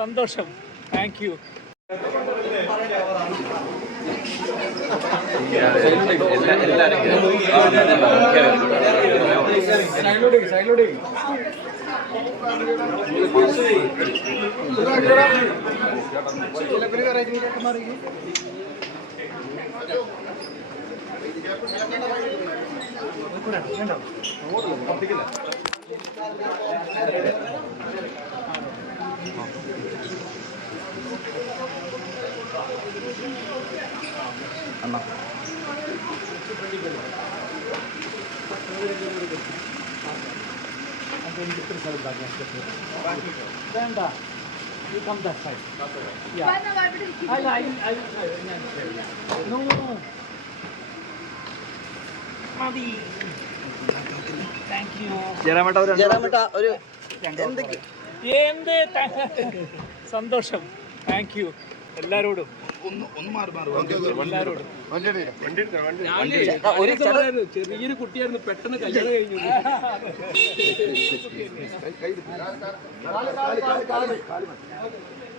സന്തോഷം thank you ണ്ടോ అమ్మా అంటే ఇప్పుడు సార్ బాగా You come that side. Yeah. I'll, I'll, I'll, I'll, no, no, no. Mommy. ജയറാമേട്ട ഒരു എന്ത് സന്തോഷം താങ്ക് യു എല്ലാരോടും ചെറിയൊരു കുട്ടിയായിരുന്നു പെട്ടെന്ന് കല്യാണം കഴിഞ്ഞു